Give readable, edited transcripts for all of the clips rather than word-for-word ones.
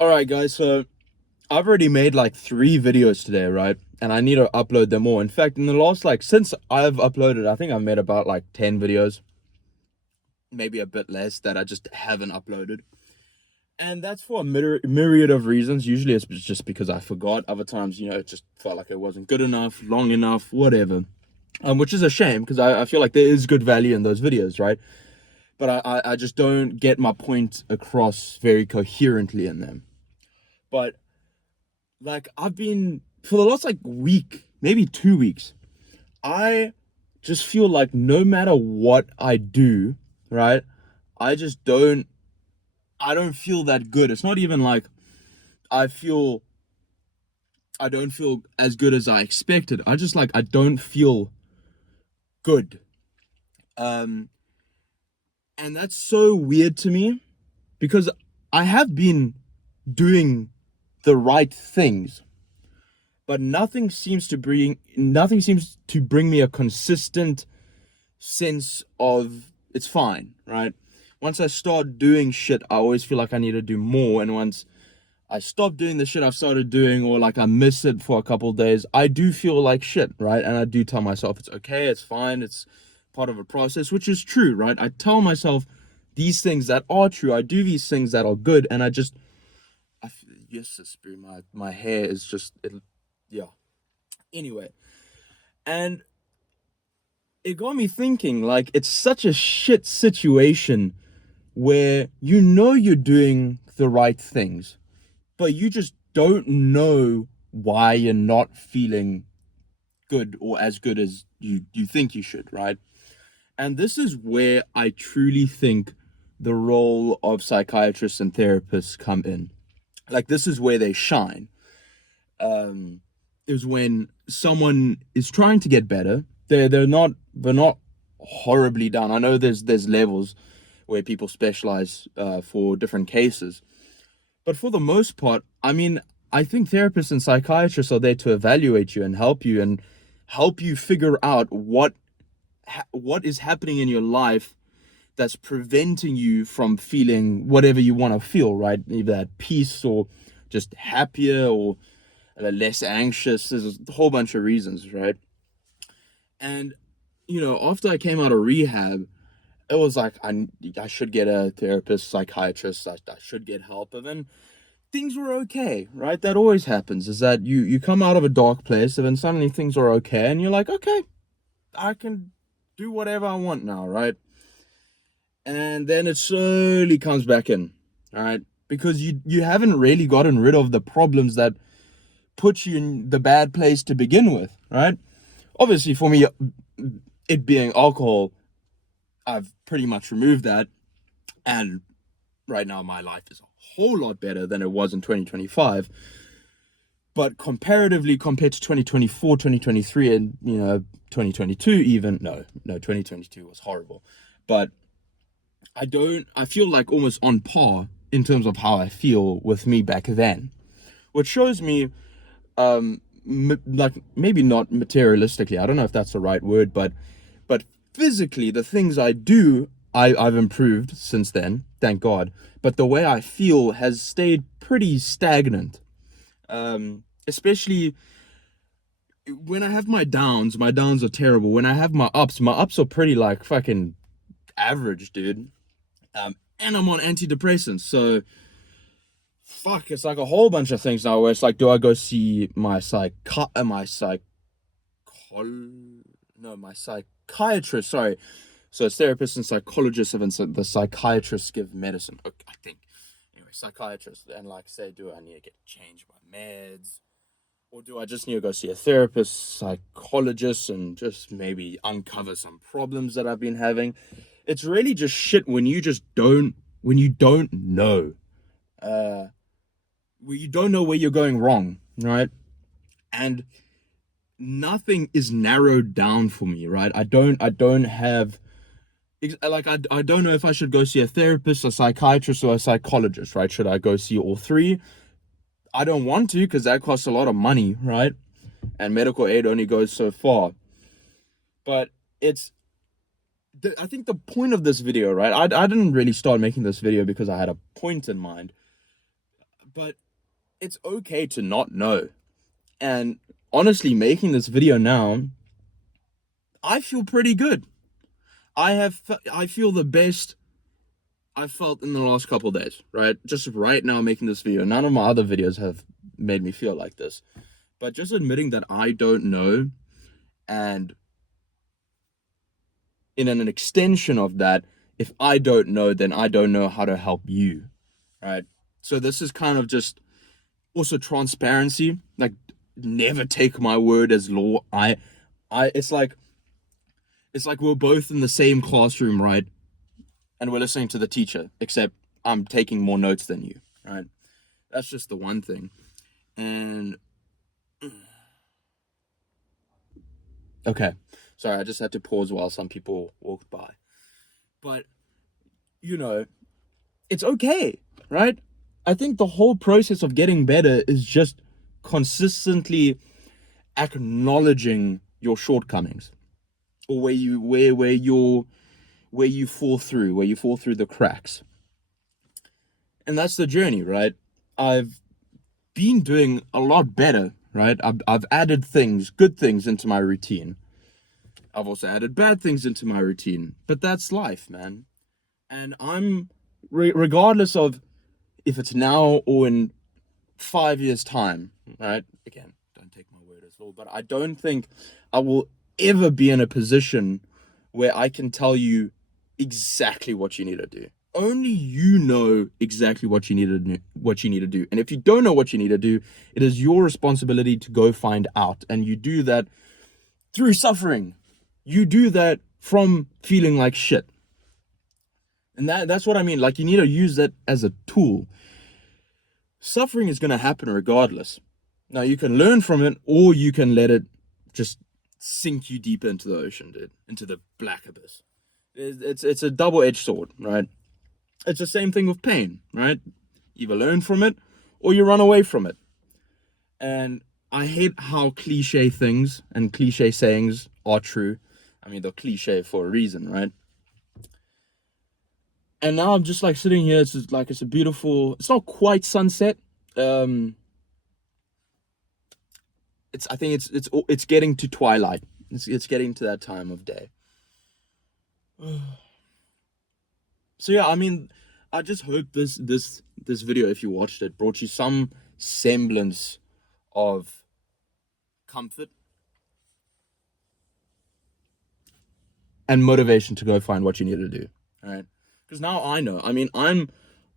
All right, guys. So I've already made like 3 videos today, right? And I need to upload them all. In fact, in the last since I've uploaded, I think I've made about like 10 videos, maybe a bit less that I just haven't uploaded. And that's for a myriad of reasons. Usually it's just because I forgot. Other times, it just felt like it wasn't good enough, long enough, whatever. Which is a shame because I feel like there is good value in those videos, right? But I just don't get my point across very coherently in them. But I've been for the last week, maybe 2 weeks, I just feel like no matter what I do, right? I just don't feel that good. It's not even like I feel I don't feel as good as I expected. I don't feel good. Um and that's so weird to me because I have been doing the right things, but nothing seems to bring me a consistent sense of it's fine, right? Once I start doing shit, I always feel like I need to do more. And once I stop doing the shit I've started doing, or I miss it for a couple of days, I do feel like shit, right? And I do tell myself it's okay, it's fine, it's part of a process, which is true, right? I tell myself these things that are true. I do these things that are good, and yes, Spirit, my hair is just yeah. Anyway, and it got me thinking, it's such a shit situation where you're doing the right things, but you just don't know why you're not feeling good or as good as you think you should, right? And this is where I truly think the role of psychiatrists and therapists come in. This is where they shine. Um, is when someone is trying to get better. They're not horribly done. I know there's levels where people specialize for different cases, but for the most part, I mean, I think therapists and psychiatrists are there to evaluate you and help you figure out what is happening in your life that's preventing you from feeling whatever you want to feel, right? Either at peace or just happier or less anxious. There's a whole bunch of reasons, right? And after I came out of rehab, it was like I should get a therapist, psychiatrist. I should get help, and then things were okay, right? That always happens. Is that you come out of a dark place, and then suddenly things are okay, and you're like, okay, I can do whatever I want now, right? And then it slowly comes back in, all right? Because you haven't really gotten rid of the problems that put you in the bad place to begin with, right? Obviously, for me, it being alcohol, I've pretty much removed that. And right now, my life is a whole lot better than it was in 2025. But comparatively, compared to 2024, 2023, and 2022, even no, 2022 was horrible. But I feel like almost on par in terms of how I feel with me back then, which shows me maybe not materialistically, I don't know if that's the right word, but physically the things I do, I've improved since then, thank God. But the way I feel has stayed pretty stagnant. Especially when I have my downs are terrible. When I have my ups are pretty fucking average, dude. And I'm on antidepressants, so fuck, it's like a whole bunch of things now where it's like, do I go see my psychiatrist, sorry. So it's therapists and psychologists, and so the psychiatrists give medicine. Okay, I think. Anyway, psychiatrists, and say, do I need to get change my meds? Or do I just need to go see a therapist, psychologist, and just maybe uncover some problems that I've been having? It's really just shit when you don't know. You don't know where you're going wrong, right? And nothing is narrowed down for me, right? I don't have I don't know if I should go see a therapist, a psychiatrist, or a psychologist, right? Should I go see all three? I don't want to because that costs a lot of money, right? And medical aid only goes so far. But it's I think the point of this video, right? I didn't really start making this video because I had a point in mind, But it's okay to not know. And honestly, making this video now, I feel pretty good. I feel the best I've felt in the last couple days, right? Just right now making this video. None of my other videos have made me feel like this. But just admitting that I don't know, and in an extension of that, if I don't know, then I don't know how to help you, right? So this is kind of just also transparency. Like, never take my word as law. It's like we're both in the same classroom, right? And we're listening to the teacher, except I'm taking more notes than you, right? That's just the one thing. And okay, sorry, I just had to pause while some people walked by. But it's okay, right? I think the whole process of getting better is just consistently acknowledging your shortcomings, or where you fall through the cracks. And that's the journey, right? I've been doing a lot better, right? I've added good things into my routine. I've also added bad things into my routine, but that's life, man. And I'm, regardless of if it's now or in 5 years' time, right? Again, don't take my word as law, but I don't think I will ever be in a position where I can tell you exactly what you need to do. Only you know exactly what you need to do. And if you don't know what you need to do, it is your responsibility to go find out. And you do that through suffering. You do that from feeling like shit. And that's what I mean. Like, you need to use that as a tool. Suffering is going to happen regardless. Now, you can learn from it, or you can let it just sink you deeper into the ocean, dude, into the black abyss. It's a double-edged sword, right? It's the same thing with pain, right? Either learn from it, or you run away from it. And I hate how cliche things and cliche sayings are true. I mean, they're cliche for a reason, right? And now I'm just like sitting here. It's just like, it's a beautiful. It's not quite sunset. I think it's getting to twilight. It's getting to that time of day. So yeah, I mean, I just hope this video, if you watched it, brought you some semblance of comfort and motivation to go find what you need to do. All right, because now I know. I mean,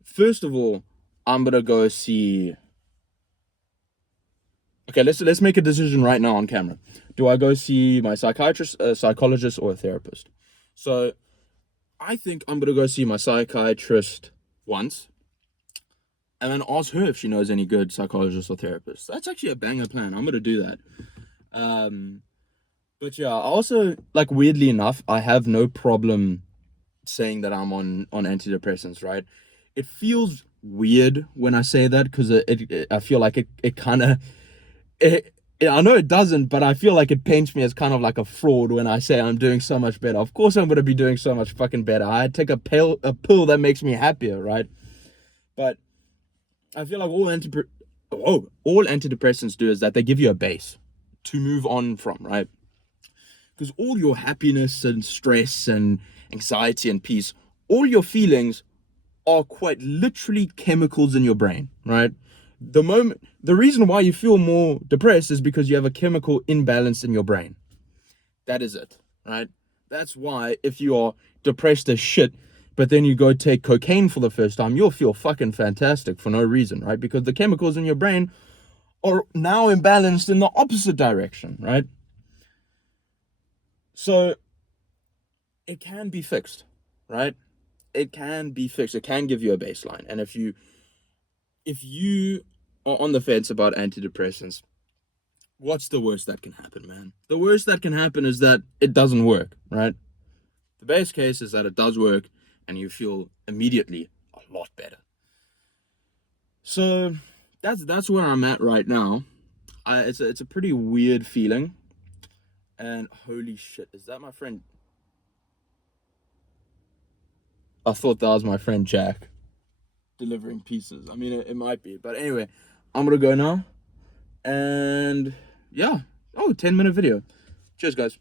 first of all, I'm gonna go see. Okay, let's make a decision right now on camera. Do I go see my psychiatrist, a psychologist, or a therapist? So I think I'm gonna go see my psychiatrist once, and then ask her if she knows any good psychologists or therapists. That's actually a banger plan. I'm gonna do that. But yeah, I also, like, weirdly enough, I have no problem saying that I'm on antidepressants, right? It feels weird when I say that, because I feel like it kind of, I know it doesn't, but I feel like it paints me as kind of like a fraud when I say I'm doing so much better. Of course I'm going to be doing so much fucking better. I take a pill that makes me happier, right? But I feel like all antidepressants do is that they give you a base to move on from, right? Because all your happiness and stress and anxiety and peace, all your feelings are quite literally chemicals in your brain, right? The reason why you feel more depressed is because you have a chemical imbalance in your brain. That is it, right? That's why if you are depressed as shit, but then you go take cocaine for the first time, you'll feel fucking fantastic for no reason, right? Because the chemicals in your brain are now imbalanced in the opposite direction, right? So it can be fixed, right? It can be fixed. It can give you a baseline. And if you are on the fence about antidepressants, what's the worst that can happen, man? The worst that can happen is that it doesn't work, right? The best case is that it does work and you feel immediately a lot better. So that's where I'm at right now. It's a pretty weird feeling. And holy shit, is that my friend? I thought that was my friend Jack. delivering pieces. I mean, it might be. But anyway, I'm going to go now. And yeah. Oh, 10-minute video. Cheers, guys.